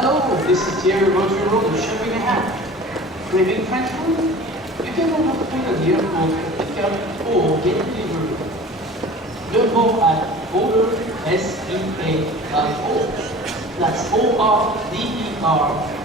Hello, this is Thierry Roger Road of Shopping ahead. Craving French food? You can order food at the airport for pickup or get delivery. Learn more at ordersea.org. That's ordersea.org.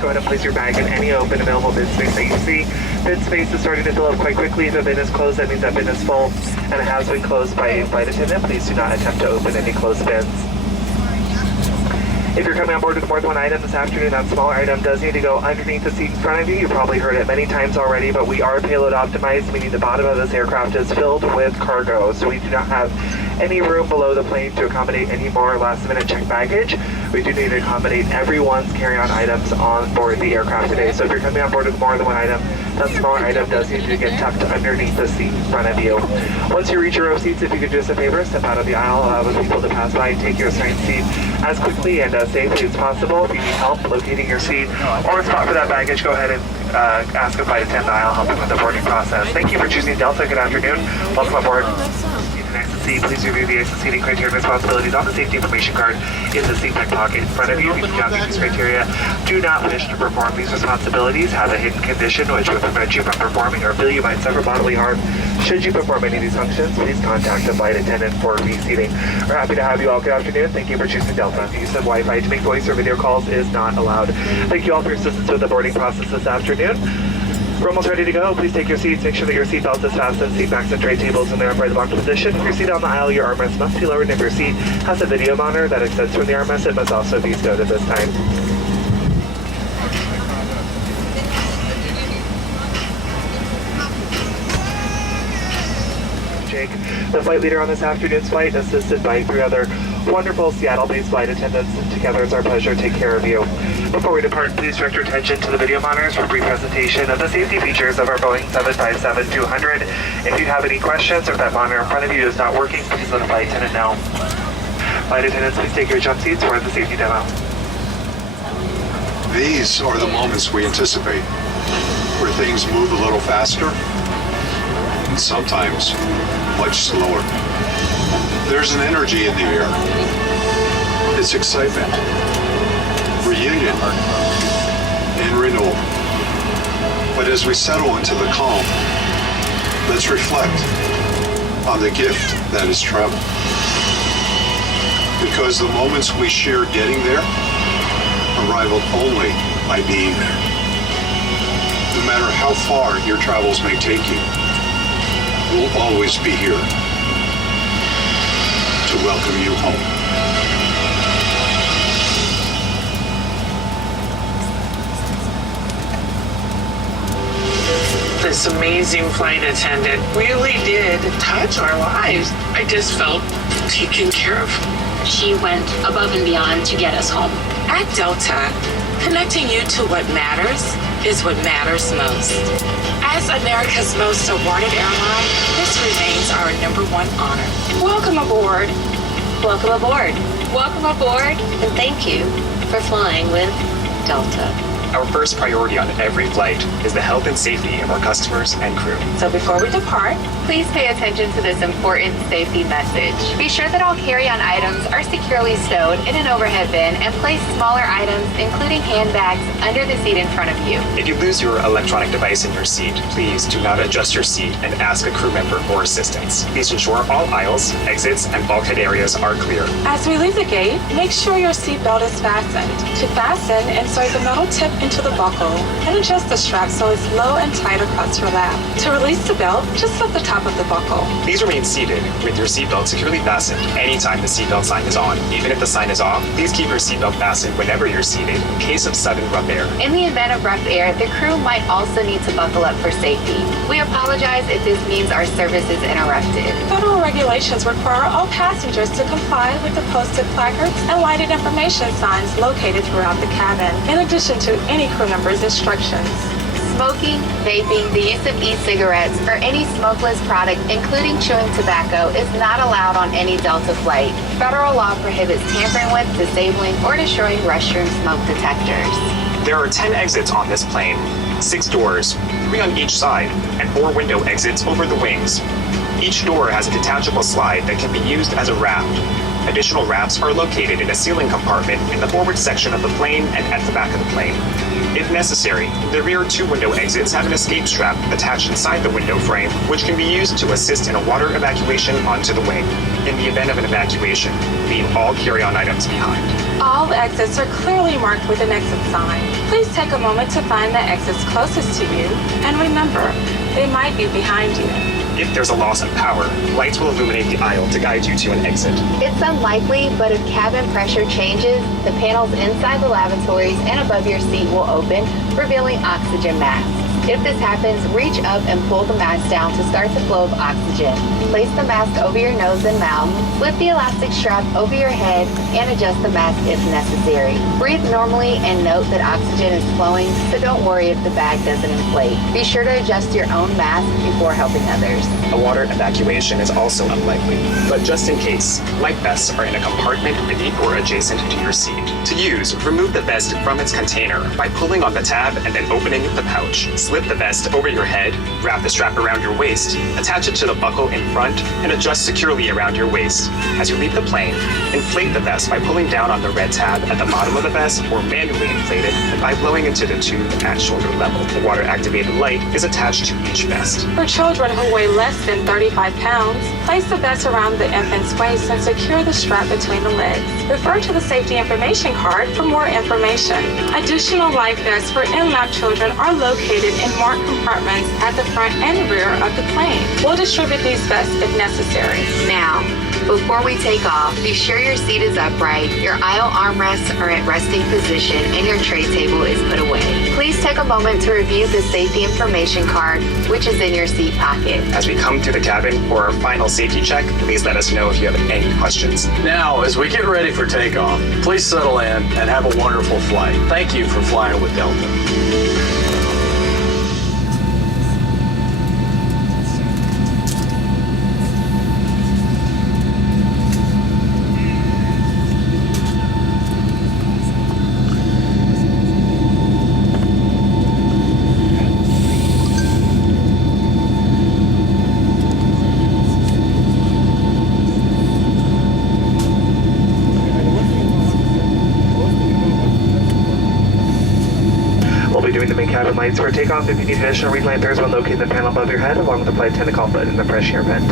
Go ahead and place your bag in any open available bin space that you see. Bin space is starting to fill up quite quickly. If a bin is closed, that means that bin is full and it has been closed by a flight attendant. Please do not attempt to open any closed bins. If you're coming on board with more than one item this afternoon, that smaller item does need to go underneath the seat in front of you. You've probably heard it many times already, but we are payload optimized, meaning the bottom of this aircraft is filled with cargo. So we do not have any room below the plane to accommodate any more last-minute checked baggage. We do need to accommodate everyone's carry-on items on board the aircraft today. So if you're coming on board with more than one item, that smaller item does need to get tucked underneath the seat in front of you. Once you reach your row seats, if you could do us a favor, step out of the aisle, allow the people to pass by and take your assigned seat as quickly and safely as possible. If you need help locating your seat or a spot for that baggage, go ahead and ask a flight attendant. I'll help you with the boarding process. Thank you for choosing Delta. Good afternoon. Welcome aboard. Please review the exit seating criteria and responsibilities on the safety information card in the seat back pocket in front of you. If you do not meet these criteria, do not wish to perform these responsibilities, have a hidden condition which would prevent you from performing or feel you might suffer bodily harm. Should you perform any of these functions, please contact the flight attendant for reseating. We're happy to have you all. Good afternoon. Thank you for choosing Delta. The use of Wi-Fi to make voice or video calls is not allowed. Thank you all for your assistance with the boarding process this afternoon. We're almost ready to go. Please take your seats. Make sure that your seatbelt is fastened. Seat backs and tray tables in their upright locked position. If you're seated on the aisle, your armrest must be lowered. And if your seat has a video monitor that extends from the armrest, it must also be stowed at this time. Jake, the flight leader on this afternoon's flight, assisted by 3 other Wonderful Seattle-based flight attendants. Together it's our pleasure to take care of you. Before we depart, please direct your attention to the video monitors for a brief presentation of the safety features of our Boeing 757-200. If you have any questions or if that monitor in front of you is not working, please let a flight attendant know. Flight attendants, please take your jump seats for the safety demo. These are the moments we anticipate, where things move a little faster and sometimes much slower. There's an energy in the air. It's excitement, reunion, and renewal. But as we settle into the calm, let's reflect on the gift that is travel. Because the moments we share getting there are rivaled only by being there. No matter how far your travels may take you, we'll always be here to welcome you home. This amazing flight attendant really did touch our lives. I just felt taken care of. She went above and beyond to get us home. At Delta, connecting you to what matters is what matters most. As America's most awarded airline, this remains our #1 honor. Welcome aboard. Welcome aboard. Welcome aboard, and thank you for flying with Delta. Our first priority on every flight is the health and safety of our customers and crew. So before we depart, Please pay attention to this important safety message. Be sure that all carry-on items are securely stowed in an overhead bin and place smaller items, including handbags, under the seat in front of you. If you lose your electronic device in your seat, please do not adjust your seat and ask a crew member for assistance. Please ensure all aisles, exits, and bulkhead areas are clear. as we leave the gate, make sure your seatbelt is fastened. To fasten, insert the metal tip into the buckle and adjust the strap so it's low and tight across your lap. To release the belt, just lift the top of the buckle. Please remain seated with your seatbelt securely fastened anytime the seatbelt sign is on. Even if the sign is off, please keep your seatbelt fastened whenever you're seated in case of sudden rough air. In the event of rough air, the crew might also need to buckle up for safety. We apologize if this means our service is interrupted. Federal regulations require all passengers to comply with the posted placards and lighted information signs located throughout the cabin, in addition to any crew member's instructions. Smoking, vaping, the use of e-cigarettes, or any smokeless product, including chewing tobacco, is not allowed on any Delta flight. Federal law prohibits tampering with, disabling, or destroying restroom smoke detectors. There are 10 exits on this plane, 6 doors, 3 on each side, and 4 window exits over the wings. Each door has a detachable slide that can be used as a raft. Additional rafts are located in a ceiling compartment in the forward section of the plane and at the back of the plane. If necessary, the rear 2 window exits have an escape strap attached inside the window frame, which can be used to assist in a water evacuation onto the wing. In the event of an evacuation, leave all carry-on items behind. All exits are clearly marked with an exit sign. Please take a moment to find the exits closest to you, and remember, they might be behind you. If there's a loss of power, lights will illuminate the aisle to guide you to an exit. It's unlikely, but if cabin pressure changes, the panels inside the lavatories and above your seat will open, revealing oxygen masks. If this happens, reach up and pull the mask down to start the flow of oxygen. Place the mask over your nose and mouth, slip the elastic strap over your head, and adjust the mask if necessary. Breathe normally and note that oxygen is flowing, so don't worry if the bag doesn't inflate. Be sure to adjust your own mask before helping others. A water evacuation is also unlikely, but just in case, life vests are in a compartment beneath or adjacent to your seat. To use, remove the vest from its container by pulling on the tab and then opening the pouch. Slip the vest over your head, wrap the strap around your waist, attach it to the buckle in front, and adjust securely around your waist. As you leave the plane, inflate the vest by pulling down on the red tab at the bottom of the vest or manually inflate it by blowing into the tube at shoulder level. The water-activated light is attached to each vest. For children who weigh less than 35 pounds, place the vest around the infant's waist and secure the strap between the legs. Refer to the safety information card for more information. Additional life vests for in-lap children are located in marked compartments at the front and rear of the plane. We'll distribute these vests if necessary. Now, before we take off, be sure your seat is upright, your aisle armrests are at resting position, and your tray table is put away. Please take a moment to review the safety information card, which is in your seat pocket. As we come to the cabin for our final safety check, please let us know if you have any questions. Now, as we get ready for takeoff, please settle in and have a wonderful flight. Thank you for flying with Delta. We'll be doing the main cabin lights for takeoff. If you need additional read light, there's one located in the panel above your head, along with the flight attendant call button and the fresh air vent.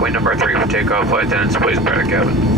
Wing number 3 for takeoff. Flight attendants, please prepare the cabin.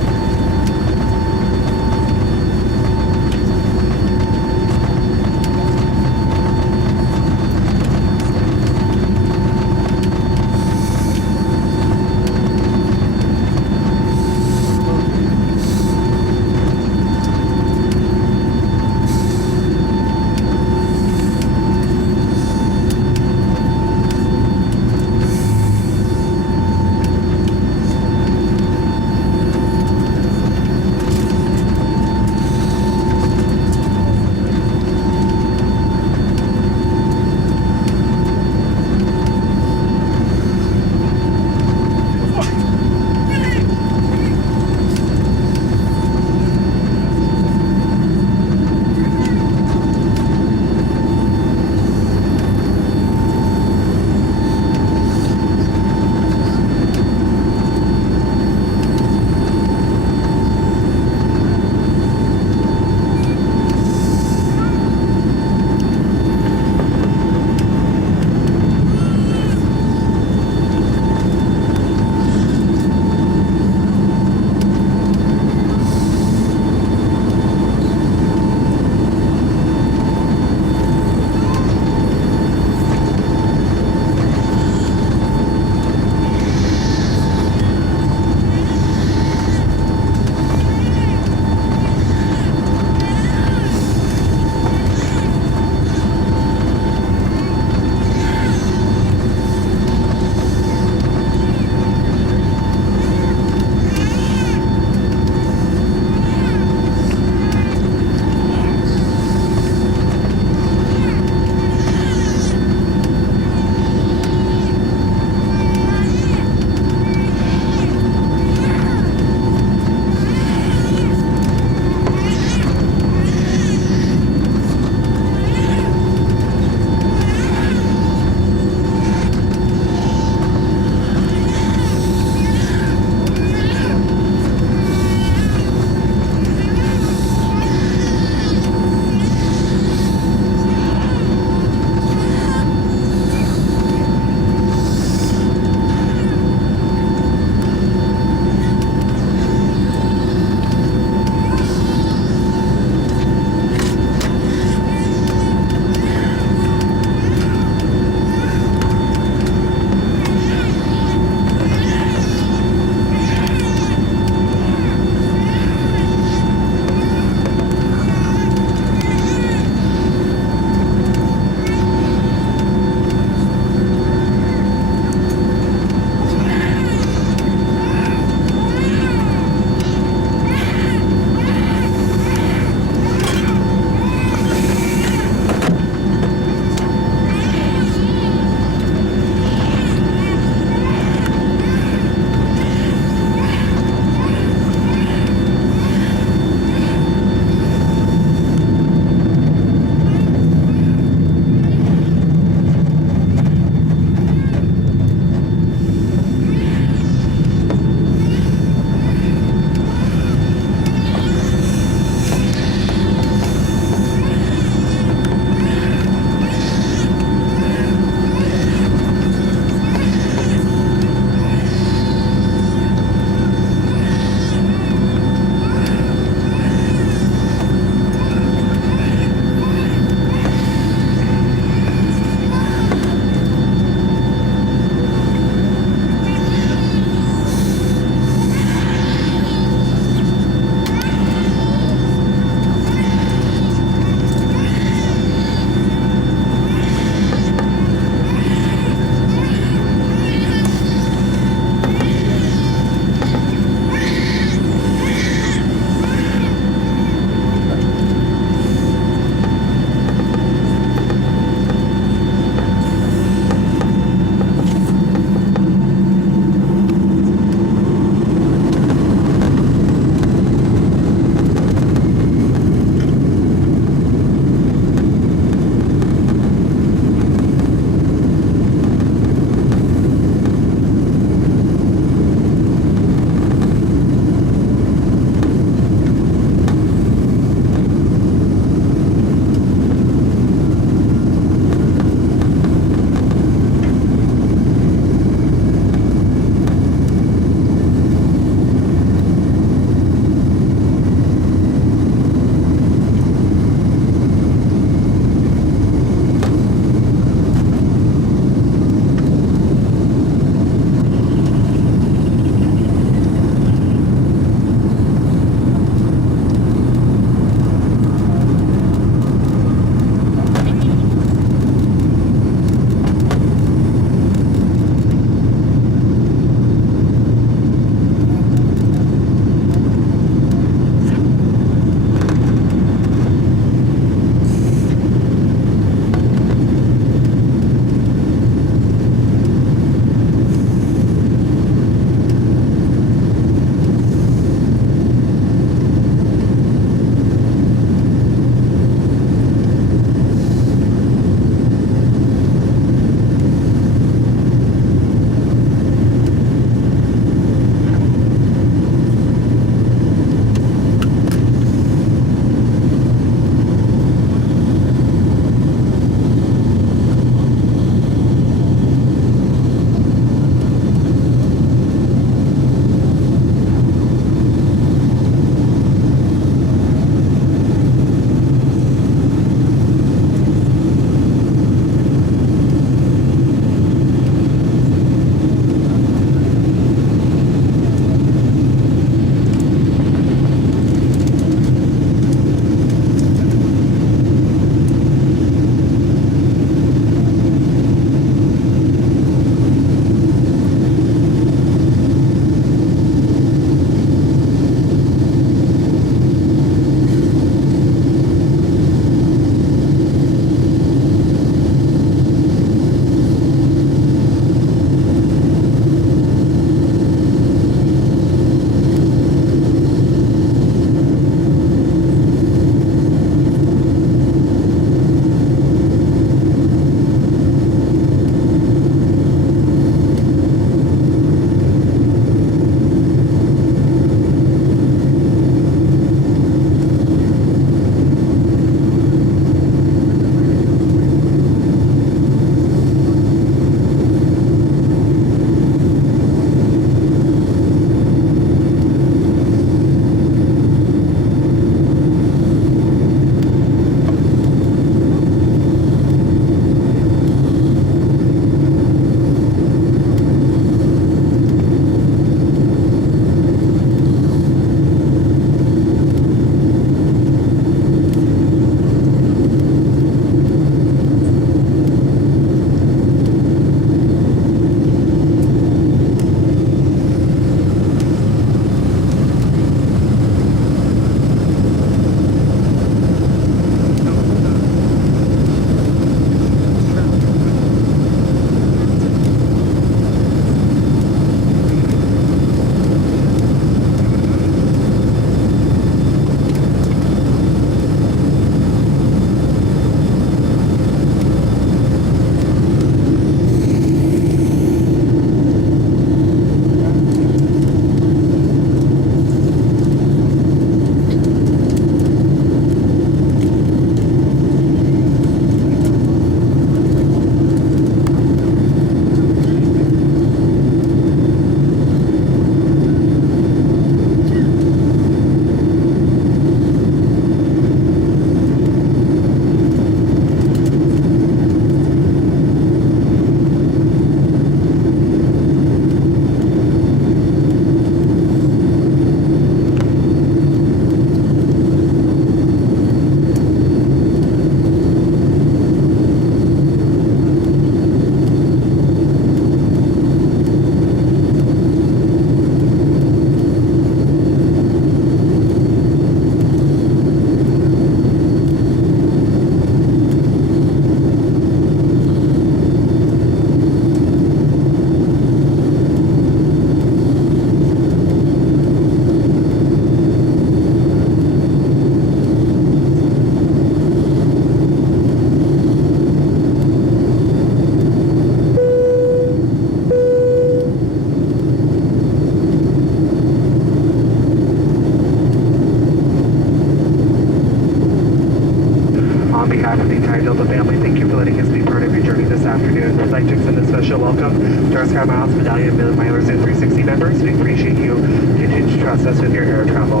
we appreciate you. Continue to trust us with your air travel.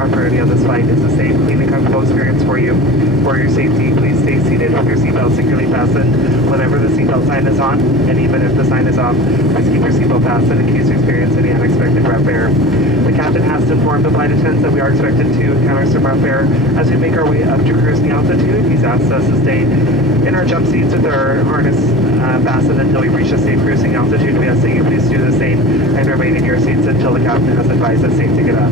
Our priority on this flight is a safe, clean, and comfortable experience for you. For your safety, please stay seated with your seatbelt securely fastened whenever the seatbelt sign is on, and even if the sign is off, please keep your seatbelt fastened in case you experience any unexpected rough air. The captain has informed the flight attendants that we are expected to encounter some rough air as we make our way up to cruising altitude. He's asked us to stay in our jump seats with our harness fastened until we reach a safe cruising altitude. We ask that you please do the same and remain in your seats until the captain has advised us safe to get up.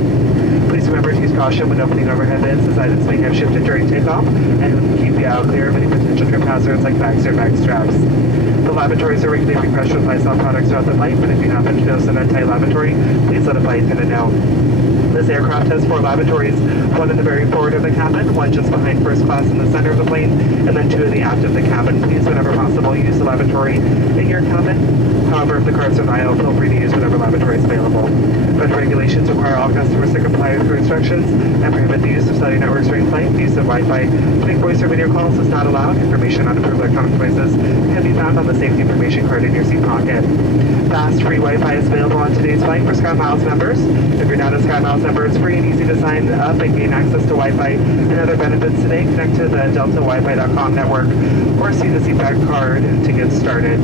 Please remember to use caution when opening overhead bins, as items may have shifted during takeoff, and keep you out clear of any potential trip hazards like bags or bag straps. The lavatories are regularly refreshed with Lysol products throughout the flight, but if you happen to notice an untight lavatory, please let a flight attendant know. This aircraft has 4 lavatories, one in the very forward of the cabin, one just behind first class in the center of the plane, and then 2 in the aft of the cabin. Please, whenever possible, use the lavatory in your cabin. However, if the cards are in aisle, feel free to use whatever lavatory is available. Federal regulations require all customers to comply with instructions and prohibit the use of cellular networks during flight. The use of Wi-Fi to make voice or video calls is not allowed. Information on approved electronic devices can be found on the safety information card in your seat pocket. Fast, free Wi-Fi is available on today's flight for SkyMiles members. If you're not a SkyMiles member, it's free and easy to sign up and gain access to Wi-Fi and other benefits today. Connect to the DeltaWiFi.com network or see the seatback card to get started.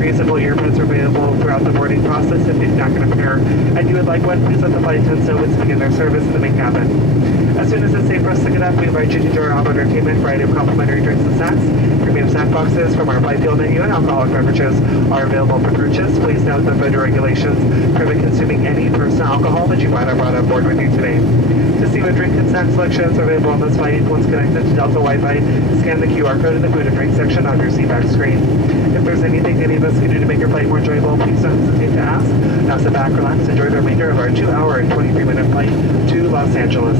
Reusable earbuds are available throughout the boarding process. If you're not going to prepare and you would like one, please let the flight attendants know when to begin their service in the main cabin. As soon as it's safe for us to get up, we invite you to enjoy our outdoor entertainment, variety of complimentary drinks and snacks. Premium snack boxes from our flight field menu and alcoholic beverages are available for purchase. Please note that federal regulations prohibit consuming any personal alcohol that you might have brought on board with you today. To see what drink and snack selections are available on this flight, once connected to Delta Wi-Fi, scan the QR code in the food and drink section on your seatback screen. If there's anything any of us can do to make your flight more enjoyable, please don't hesitate to ask. Now sit back, relax, enjoy the remainder of our 2-hour and 23-minute flight to Los Angeles.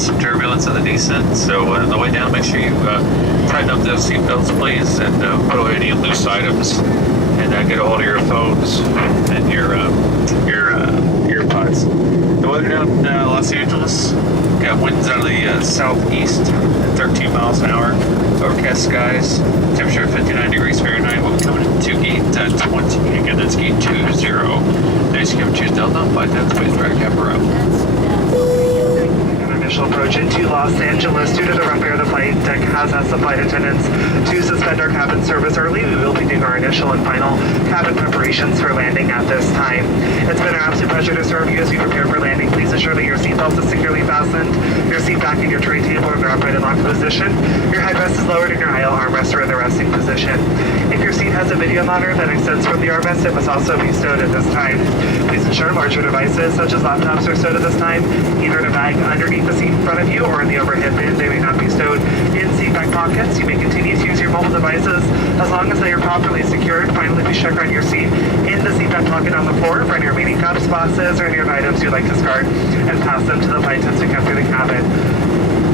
some turbulence in the descent. So on the way down, make sure you tighten up those seat belts, please, and put away any loose items, and get a hold of your phones and your earpods. The weather down in Los Angeles, got winds out of the southeast at 13 miles an hour, overcast skies, temperature of 59 degrees Fahrenheit. We'll be coming into gate 20. Again, that's gate 20. Nice to choose Delta, flight 10, please direct Capra. Initial approach into Los Angeles. Due to the rough air, the flight deck has asked the flight attendants to suspend our cabin service early. We will be doing our initial and final cabin preparations for landing at this time. It's been an absolute pleasure to serve you as we prepare for landing. Please ensure that your seatbelt is securely fastened, your seat back in your tray table in the upright and locked position, your headrest is lowered, and your aisle armrests are in the resting position. If your seat has a video monitor that extends from the armrest, it must also be stowed at this time. Please ensure larger devices such as laptops are stowed at this time, either in a bag underneath the seat in front of you or in the overhead bin. They may not be stowed in seat back pockets. You may continue to use your mobile devices as long as they are properly secured. Finally, please check on your seat in the seat back pocket on the floor for any remaining cups, glasses, or any other items you'd like to discard, and pass them to the flight attendants who come through the cabin.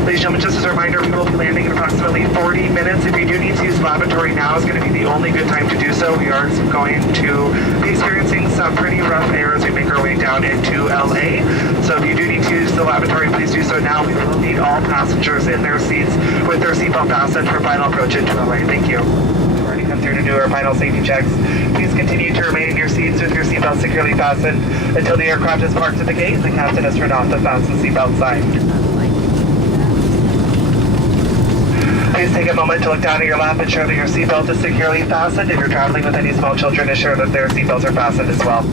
Ladies and gentlemen, just as a reminder, we will be landing in approximately 40 minutes. If you do need to use the lavatory, now is going to be the only good time to do so. We are going to be experiencing some pretty rough air as we make our way down into LA. So if you do need to use the lavatory, please do so now. We will need all passengers in their seats with their seatbelt fastened for final approach into LA. Thank you. We've already come through to do our final safety checks. Please continue to remain in your seats with your seatbelt securely fastened until the aircraft is parked at the gate and the captain has turned off the fasten seatbelt sign. Please take a moment to look down at your lap, ensure that your seatbelt is securely fastened. If you're traveling with any small children, ensure that their seatbelts are fastened as well.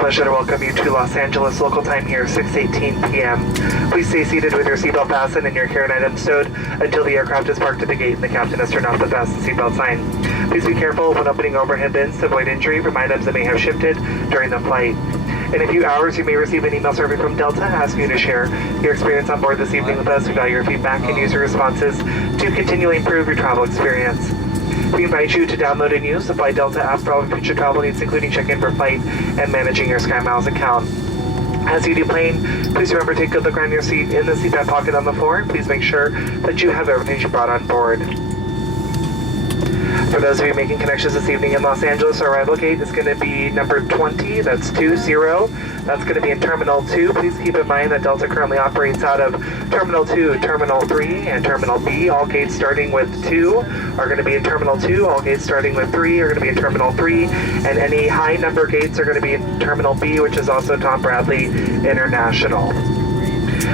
Pleasure to welcome you to Los Angeles. Local time here, 6:18 p.m. Please stay seated with your seatbelt fastened and your carry items stowed until the aircraft is parked at the gate and the captain has turned off the fasten seatbelt sign. Please be careful when opening overhead bins to avoid injury from items that may have shifted during the flight. In a few hours, you may receive an email survey from Delta asking you to share your experience on board this evening with us. We value your feedback and user responses to continually improve your travel experience. We invite you to download and use the Fly Delta app for all of your future travel needs, including check-in for flight and managing your SkyMiles account. As you deplane, please remember to take a look around your seat in the seat back pocket on the floor, and please make sure that you have everything you brought on board. For those of you making connections this evening in Los Angeles, our arrival gate is going to be number 20, that's 20. That's going to be in Terminal 2. Please keep in mind that Delta currently operates out of Terminal 2, Terminal 3, and Terminal B. All gates starting with 2 are going to be in Terminal 2. All gates starting with 3 are going to be in Terminal 3. And any high number gates are going to be in Terminal B, which is also Tom Bradley International.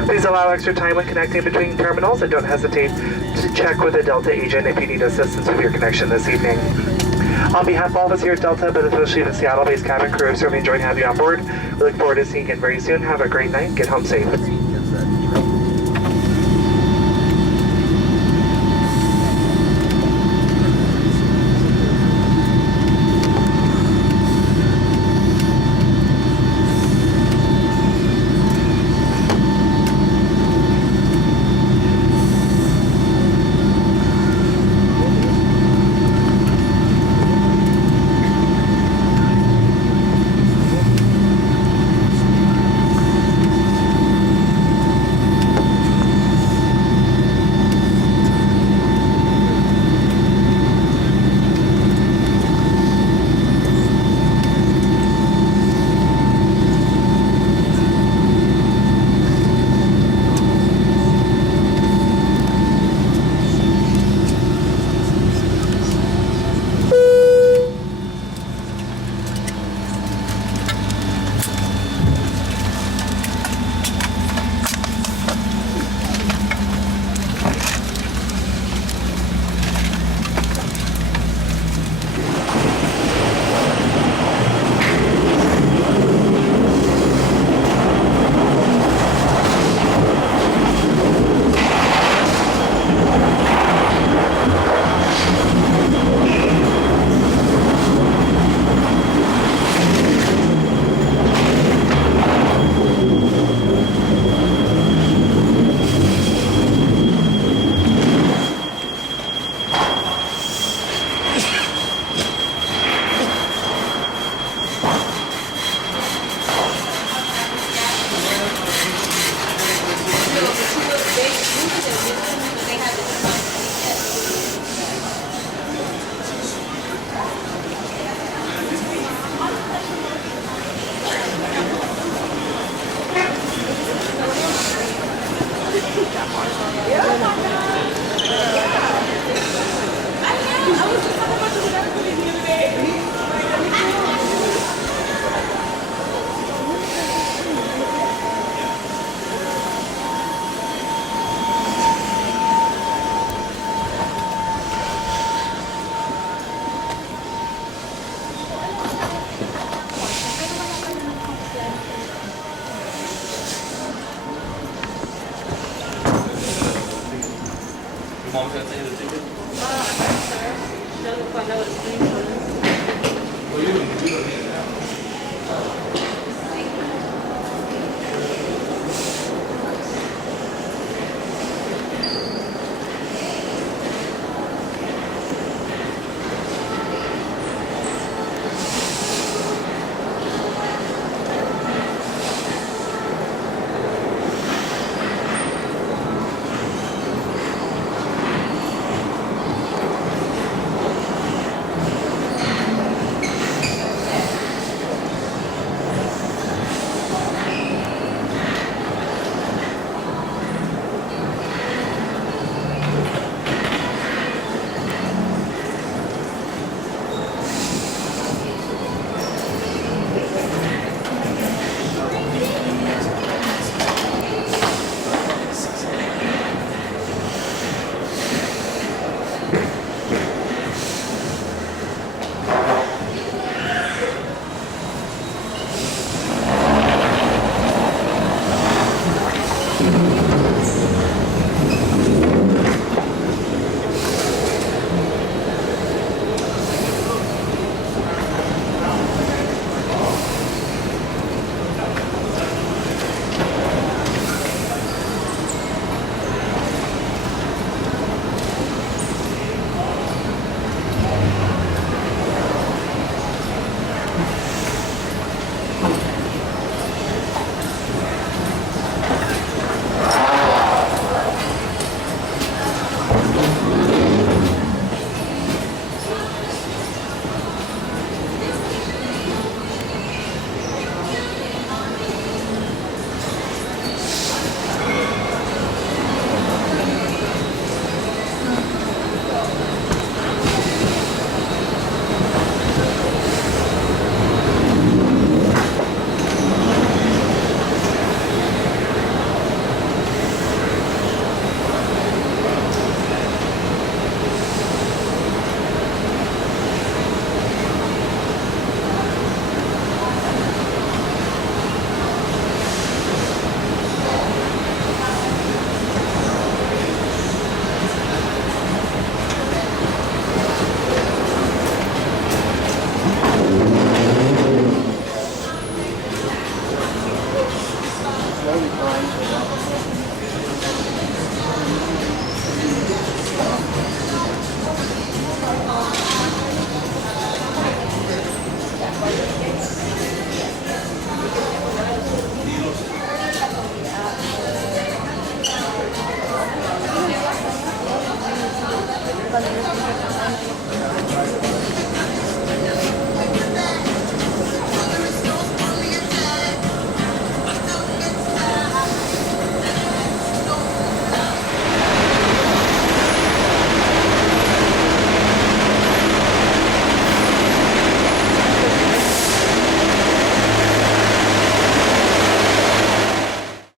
Please allow extra time when connecting between terminals, and don't hesitate to check with a Delta agent if you need assistance with your connection this evening. On behalf of all of us here at Delta, but especially the Seattle-based cabin crew, certainly enjoyed having you on board. We look forward to seeing you again very soon. Have a great night. Get home safe. Mom's gonna send you the ticket. Doesn't quite know what it's doing for us. Well, you don't need to do that.